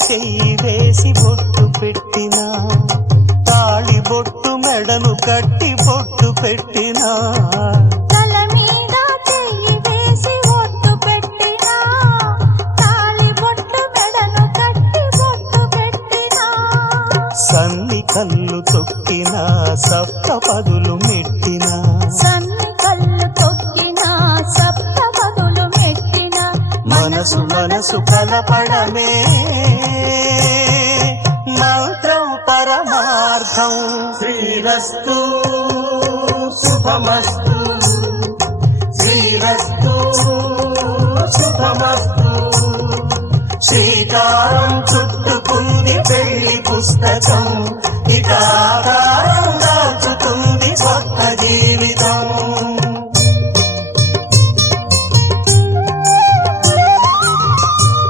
చెయ్యి వేసి బొట్టు పెట్టినా, తాళి బొట్టు మెడను కట్టి బొట్టు పెట్టినా, తల మీద చెయ్యి వేసి బొట్టు పెట్టినా, తాళి బొట్టు మెడను కట్టి బొట్టు పెట్టినా, సన్ని కళ్ళు తొక్కినా సప్త పదులు మెట్టినా, సన్ని కళ్ళు తొక్కినా సప్త పదులు మెట్టినా, మనసు మనసు కలపడమే మంత్రం పరమార్థం. శ్రీరస్తు శుభమస్తు, శ్రీరస్తు శుభమస్తు. శ్రీకారం చుట్టుకుంది పెళ్లి పుస్తకం, ఇక ఆకారం దాచుతుంది కొత్త జీవితం.